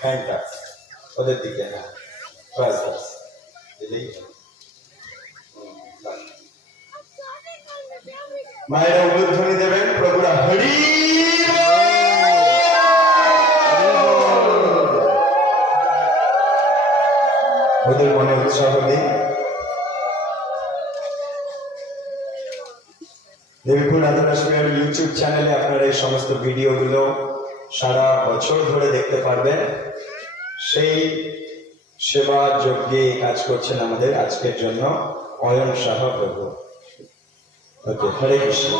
ফ্যানটা ওদের দিকে, হ্যাঁ বাস বাস এটাই। মায়েরা উলুধ্বনি দেবেন, প্রভুরা হরি ওদের মনে উৎসাহ দিন। দেবীপুর রাধাকাশ্মীরের ইউটিউব চ্যানেলে আপনারা এই সমস্ত ভিডিওগুলো সারা বছর ধরে দেখতে পারবেন। সেই সেবা যজ্ঞে কাজ করছেন আমাদের আজকের জন্য অয়ন সাহা প্রভু। ওকে, হরে কৃষ্ণ।